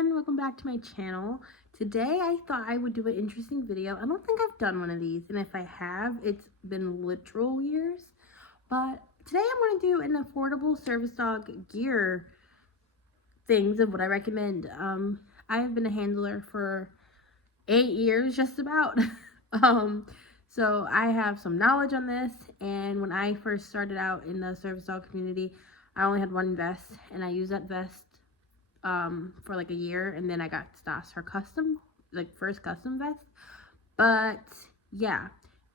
everyone, welcome back to my channel. Today I thought I would do an interesting video. I don't think I've done one of these, and if I have, it's been literal years. But today I'm going to do an affordable service dog gear things of what I recommend. I have been a handler for 8 years just about. So I have some knowledge on this, and when I first started out in the service dog community, I only had one vest, and I used that vest for like a year, and then I got Stas her custom, like first custom vest. But yeah,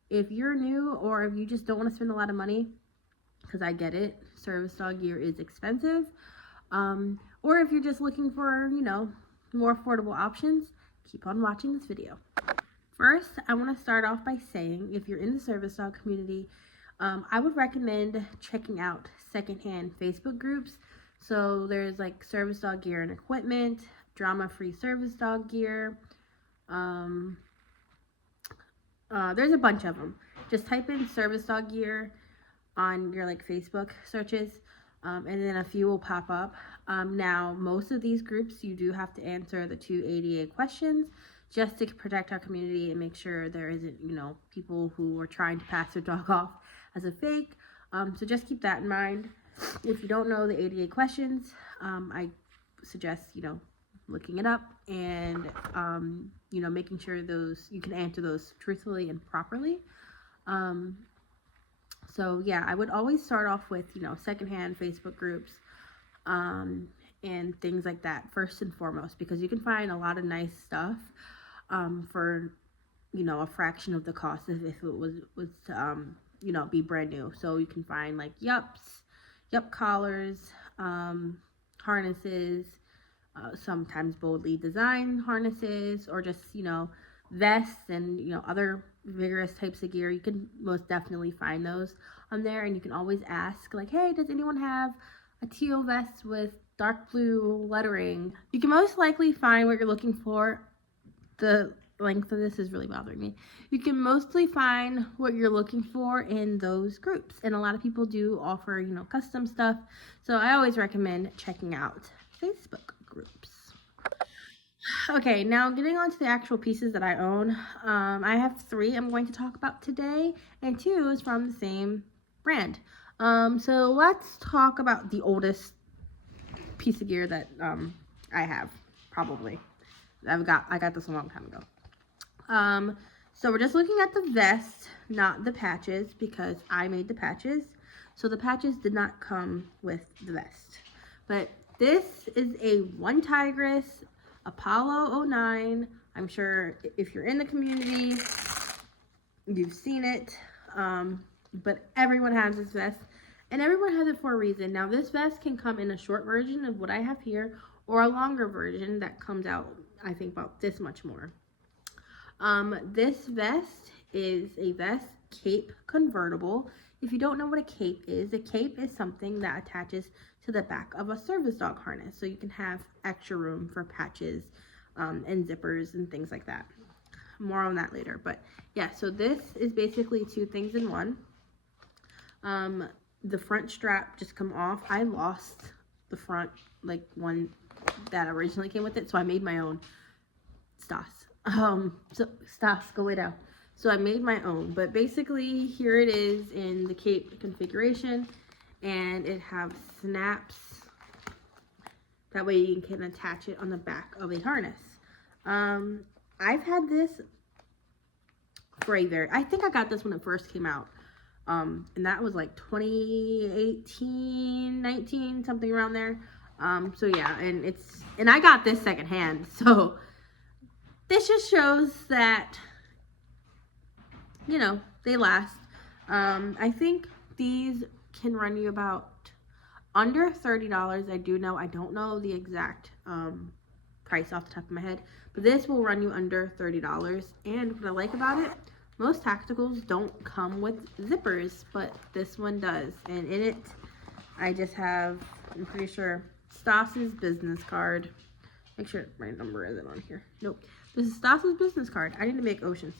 if you're new or if you just don't want to spend a lot of money, because I get it, service dog gear is expensive, or if you're just looking for, you know, more affordable options, keep on watching this video. First, I want to start off by saying, if you're in the service dog community, I would recommend checking out secondhand Facebook groups. So there's like service dog gear and equipment, drama-free service dog gear. There's a bunch of them. Just type in service dog gear on your like Facebook searches, and then a few will pop up. Now, most of these groups, you do have to answer the 2 ADA questions just to protect our community and make sure there isn't, you know, people who are trying to pass their dog off as a fake. So just keep that in mind. If you don't know the ADA questions, I suggest, you know, looking it up and, you know, making sure those, you can answer those truthfully and properly. So yeah, I would always start off with, you know, secondhand Facebook groups, and things like that first and foremost, because you can find a lot of nice stuff, for, you know, a fraction of the cost if it was you know, be brand new. So you can find like Yup collars, harnesses, sometimes boldly designed harnesses, or just, you know, vests and, you know, other vigorous types of gear. You can most definitely find those on there, and you can always ask like, hey, does anyone have a teal vest with dark blue lettering? You can most likely find what you're looking for. The length of this is really bothering me. You can mostly find what you're looking for in those groups, and a lot of people do offer, you know, custom stuff, so I always recommend checking out Facebook groups. Okay, now getting on to the actual pieces that I own. I have 3 I'm going to talk about today, and 2 is from the same brand. So let's talk about the oldest piece of gear that I have, probably. I got this a long time ago. So we're just looking at the vest, not the patches, because I made the patches. So the patches did not come with the vest. But this is a One Tigress Apollo 09. I'm sure if you're in the community, you've seen it. But everyone has this vest, and everyone has it for a reason. Now, this vest can come in a short version of what I have here, or a longer version that comes out, I think, about this much more. This vest is a vest cape convertible. If you don't know what a cape is something that attaches to the back of a service dog harness, so you can have extra room for patches, and zippers and things like that. More on that later. But yeah, so this is basically 2 things in one. The front strap just come off. I lost the front, like, one that originally came with it, so I made my own. Stas. So Stas, go lay down. So I made my own, but basically here it is in the cape configuration, and it has snaps. That way you can attach it on the back of a harness. I've had this for I think I got this when it first came out. And that was like 2018, 19, something around there. So yeah, and I got this secondhand, so this just shows that, you know, they last. I think these can run you about under $30. I don't know the exact price off the top of my head, but this will run you under $30. And what I like about it, most tacticals don't come with zippers, but this one does. And in it, I just have, I'm pretty sure, Stas's business card. Make sure my number isn't on here. Nope. This is Stas's business card. I need to make Ocean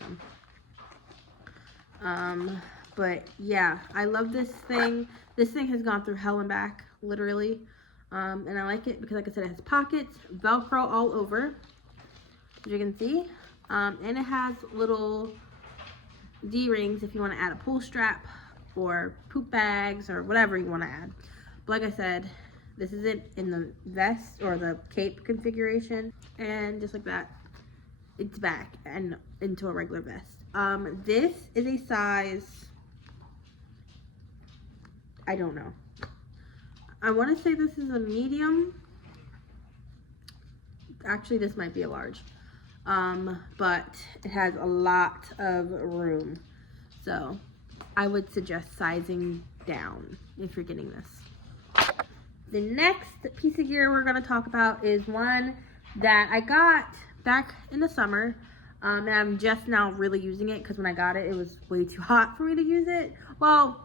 some. But yeah, I love this thing. This thing has gone through hell and back, literally. And I like it because, like I said, it has pockets, Velcro all over, as you can see. And it has little D-rings if you want to add a pull strap or poop bags or whatever you want to add. But like I said, this is it in the vest or the cape configuration, and just like that, it's back and into a regular vest. This is a size, I don't know. I want to say this is a medium. Actually, this might be a large. But it has a lot of room. So I would suggest sizing down if you're getting this. The next piece of gear we're going to talk about is one that I got back in the summer. And I'm just now really using it because when I got it, it was way too hot for me to use it. Well,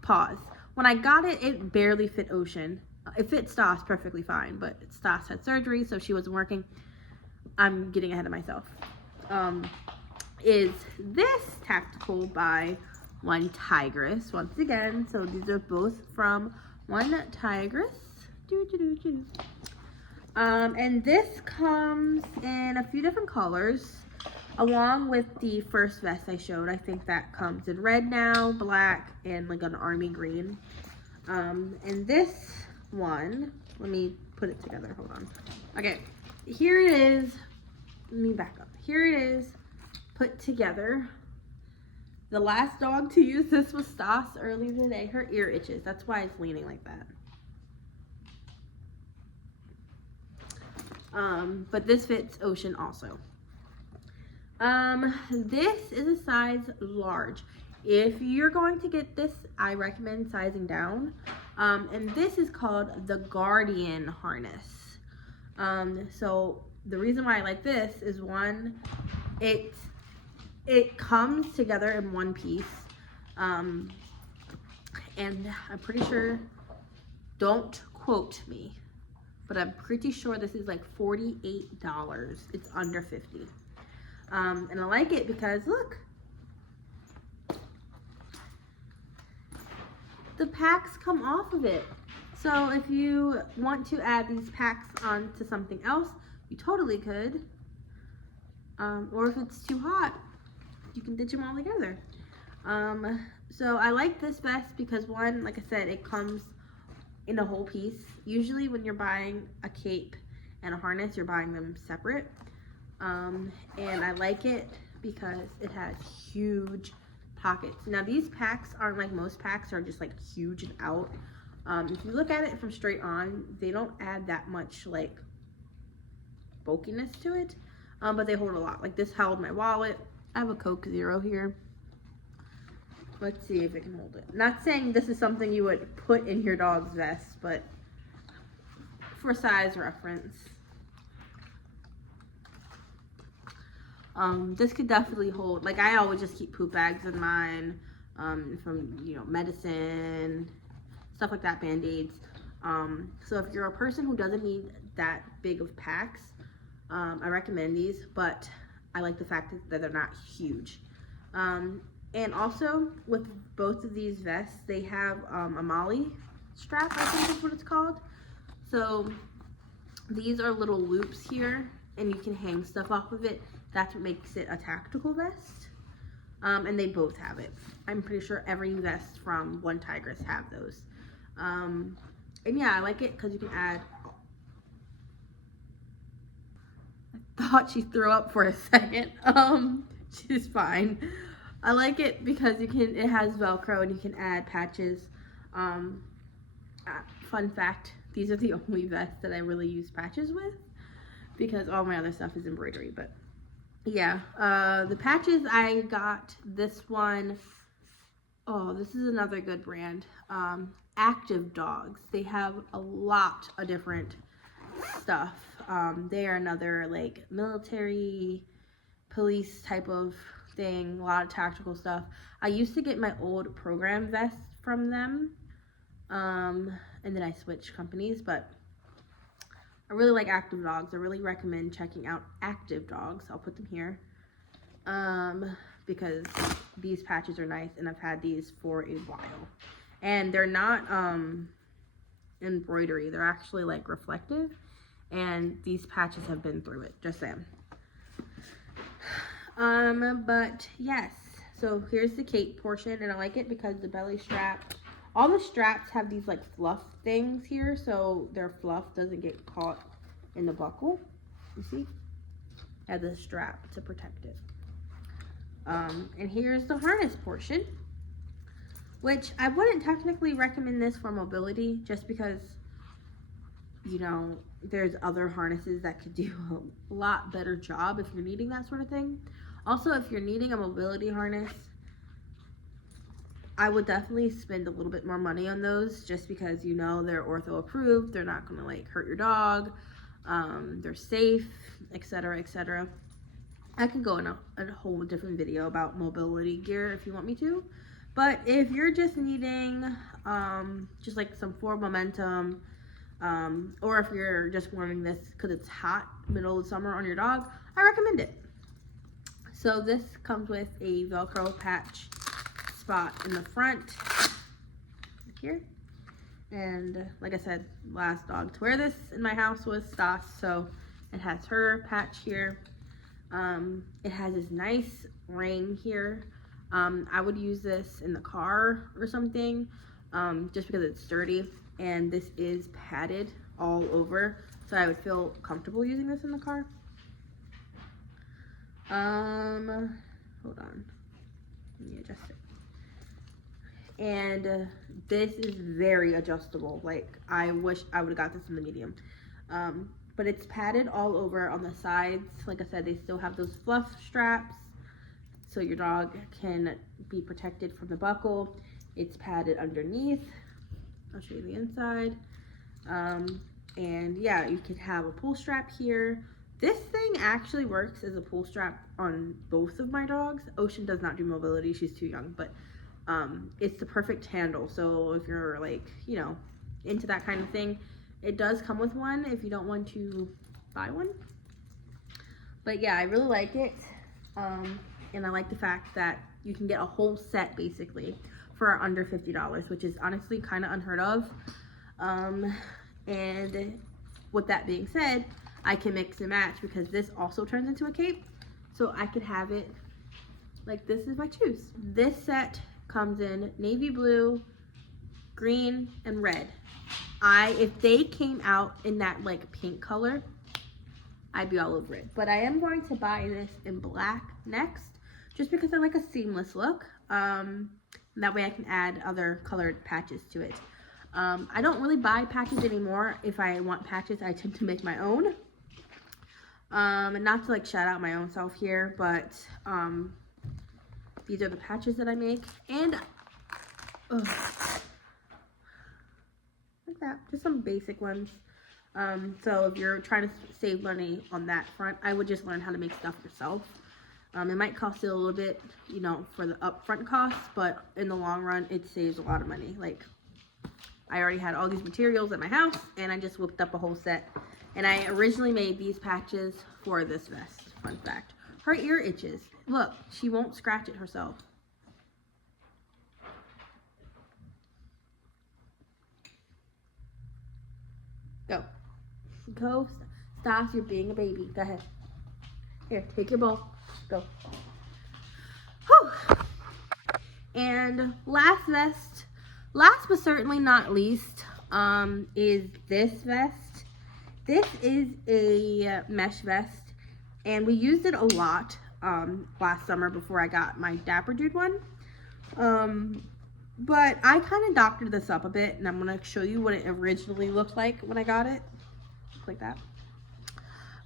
pause. When I got it, it barely fit Ocean. It fit Stas perfectly fine, but Stas had surgery, so she wasn't working. I'm getting ahead of myself. Is this tactical by One Tigress once again. So these are both from One Tigress. And this comes in a few different colors, along with the first vest I showed. I think that comes in red now, black, and like an army green. And this one, let me put it together, hold on. Okay, here it is. Let me back up. Here it is, put together. The last dog to use this was Stas earlier today. Her ear itches, that's why it's leaning like that. But this fits Ocean also. This is a size large. If you're going to get this, I recommend sizing down. And this is called the Guardian harness. So the reason why I like this is, one, it comes together in one piece. And I'm pretty sure, don't quote me, but I'm pretty sure this is like $48. It's under $50. And I like it because look, the packs come off of it. So if you want to add these packs onto something else, you totally could. Or if it's too hot, you can ditch them all together. So I like this vest because, one, like I said, it comes in a whole piece. Usually when you're buying a cape and a harness, you're buying them separate. And I like it because it has huge pockets. Now these packs aren't like most packs are just like huge and out. If you look at it from straight on, they don't add that much like bulkiness to it, but they hold a lot. Like this held my wallet. I have a Coke Zero here. Let's see if it can hold it. Not saying this is something you would put in your dog's vest, but for size reference. This could definitely hold, like I always just keep poop bags in mine, from, you know, medicine, stuff like that, Band-Aids. So if you're a person who doesn't need that big of packs, I recommend these, but I like the fact that they're not huge. And also with both of these vests, they have a MOLLE strap, I think is what it's called. So these are little loops here, and you can hang stuff off of it. That's what makes it a tactical vest. And they both have it. I'm pretty sure every vest from One Tigress have those. And yeah, I like it because you can add. I thought she threw up for a second. She's fine. I like it because it has Velcro and you can add patches. Fun fact, these are the only vests that I really use patches with because all my other stuff is embroidery. But yeah, the patches I got, this one, oh, this is another good brand, Active Dogs. They have a lot of different stuff. They are another like military police type of thing, a lot of tactical stuff. I used to get my old program vest from them, and then I switched companies, but I really like Active Dogs. I really recommend checking out Active Dogs. I'll put them here, because these patches are nice and I've had these for a while, and they're not embroidery. They're actually like reflective, and these patches have been through it, just saying. But yes, so here's the cape portion, and I like it because the belly strap, all the straps have these like fluff things here, so their fluff doesn't get caught in the buckle. You see? Has a strap to protect it. And here's the harness portion, which I wouldn't technically recommend this for mobility, just because, you know, there's other harnesses that could do a lot better job if you're needing that sort of thing. Also, if you're needing a mobility harness, I would definitely spend a little bit more money on those, just because, you know, they're ortho approved, they're not gonna like hurt your dog, they're safe, etc., etc. I can go in a whole different video about mobility gear if you want me to, but if you're just needing just like some forward momentum, or if you're just wanting this because it's hot middle of summer on your dog, I recommend it. So this comes with a Velcro patch spot in the front here, and like I said, last dog to wear this in my house was Stas, so it has her patch here. It has this nice ring here. I would use this in the car or something, just because it's sturdy, and this is padded all over, so I would feel comfortable using this in the car. Hold on, let me adjust it. And this is very adjustable. Like, I wish I would have got this in the medium. But it's padded all over on the sides. Like I said, they still have those fluff straps, so your dog can be protected from the buckle. It's padded underneath. I'll show you the inside. And yeah, you could have a pull strap here. This thing actually works as a pull strap on both of my dogs. Ocean does not do mobility, she's too young, but it's the perfect handle. So if you're like, you know, into that kind of thing, it does come with one if you don't want to buy one. But yeah, I really like it. And I like the fact that you can get a whole set basically for under $50, which is honestly kind of unheard of. And with that being said, I can mix and match because this also turns into a cape. So I could have it like this if I choose. This set comes in navy blue, green, and red. If they came out in that like pink color, I'd be all over it. But I am going to buy this in black next, just because I like a seamless look. That way I can add other colored patches to it. I don't really buy patches anymore. If I want patches, I tend to make my own. And not to like shout out my own self here, but these are the patches that I make. And like that, just some basic ones. So if you're trying to save money on that front, I would just learn how to make stuff yourself. It might cost you a little bit, you know, for the upfront costs, but in the long run, it saves a lot of money. Like, I already had all these materials at my house, and I just whipped up a whole set. And I originally made these patches for this vest. Fun fact. Her ear itches. Look, she won't scratch it herself. Go. Go. Stas, you're being a baby. Go ahead. Here, take your bowl. Go. Whew. And last vest, last but certainly not least, is this vest. This is a mesh vest, and we used it a lot last summer before I got my Dapper Dude one. But I kind of doctored this up a bit, and I'm going to show you what it originally looked like when I got it. Like that.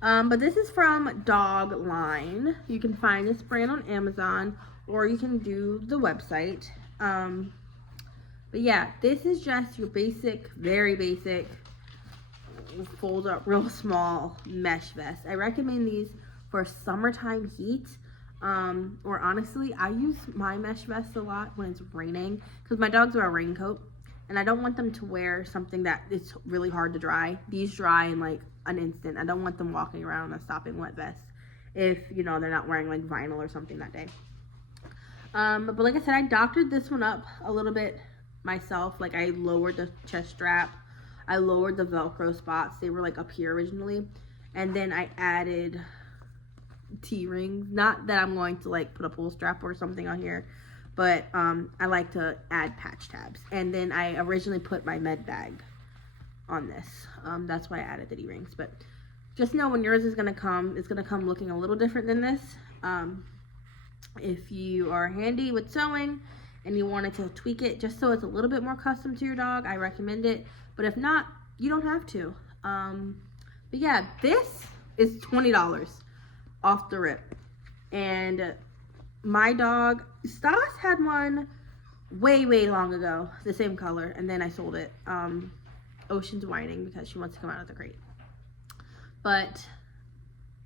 But this is from Dog Line. You can find this brand on Amazon, or you can do the website. But yeah, this is just your basic, very basic, fold up real small mesh vest. I recommend these for summertime heat. Or honestly, I use my mesh vest a lot when it's raining, because my dogs wear a raincoat, and I don't want them to wear something that is really hard to dry. These dry in like an instant. I don't want them walking around in a sopping wet vest if, you know, they're not wearing like vinyl or something that day. But like I said, I doctored this one up a little bit myself. Like, I lowered the chest strap. I lowered the Velcro spots. They were like up here originally. And then I added T-rings. Not that I'm going to like put a pull strap or something on here, but I like to add patch tabs. And then I originally put my med bag on this. That's why I added the D-rings. But just know when yours is going to come, it's going to come looking a little different than this. If you are handy with sewing and you wanted to tweak it just so it's a little bit more custom to your dog, I recommend it. But if not, you don't have to. But yeah, this is $20 off the rip. And my dog, Stas had one way long ago, the same color, and then I sold it. Ocean's whining because she wants to come out of the crate. But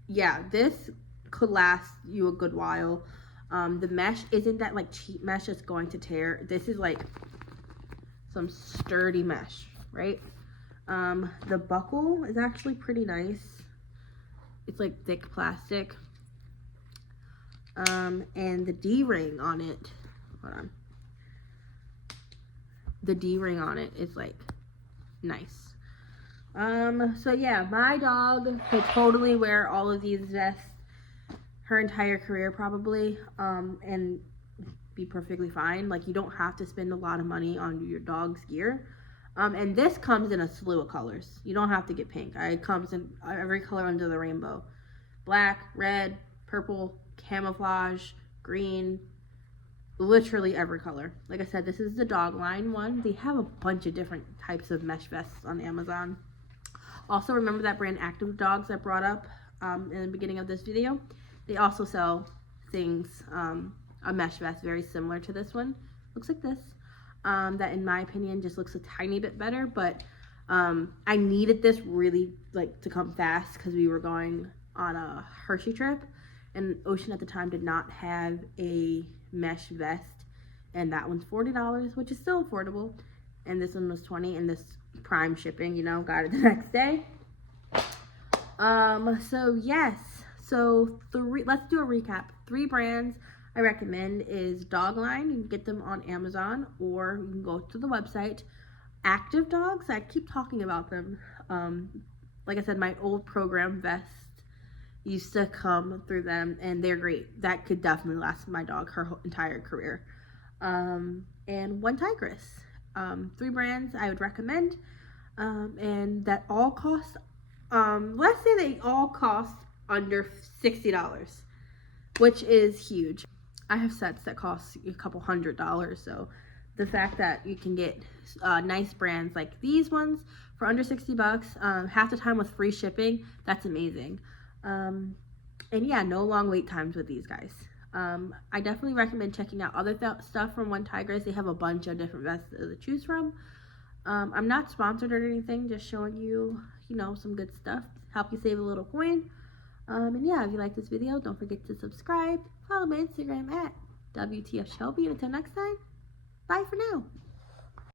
yeah, this could last you a good while. The mesh isn't that like cheap mesh that's going to tear. This is like some sturdy mesh, right? The buckle is actually pretty nice. It's like thick plastic. And the D-ring on it, hold on. The D-ring on it is like nice. So yeah, my dog could totally wear all of these vests her entire career probably, and be perfectly fine. Like, you don't have to spend a lot of money on your dog's gear. And this comes in a slew of colors. You don't have to get pink. It comes in every color under the rainbow. Black, red, purple, camouflage, green, literally every color. Like I said, this is the dog line one. They have a bunch of different types of mesh vests on Amazon. Also, remember that brand Active Dogs I brought up in the beginning of this video? They also sell things, a mesh vest very similar to this one. Looks like this. That in my opinion just looks a tiny bit better, but I needed this really like to come fast because we were going on a Hershey trip, and Ocean at the time did not have a mesh vest, and that one's $40, which is still affordable, and this one was $20, and this prime shipping, you know, got it the next day. So yes, so let's do a recap. 3 brands I recommend is Dogline. You can get them on Amazon, or you can go to the website. Active Dogs, I keep talking about them. Like I said, my old program vest used to come through them, and they're great. That could definitely last my dog her entire career. And One Tigress. 3 brands I would recommend, and that all cost, let's say they all cost under $60, which is huge. I have sets that cost a couple $100, so the fact that you can get nice brands like these ones for under $60, half the time with free shipping, that's amazing. And yeah, no long wait times with these guys. I definitely recommend checking out other stuff from One Tigress. They have a bunch of different vests to choose from. I'm not sponsored or anything, just showing you, you know, some good stuff to help you save a little coin. And yeah, if you like this video, don't forget to subscribe. Follow my Instagram at WTF Shelby. And until next time, bye for now.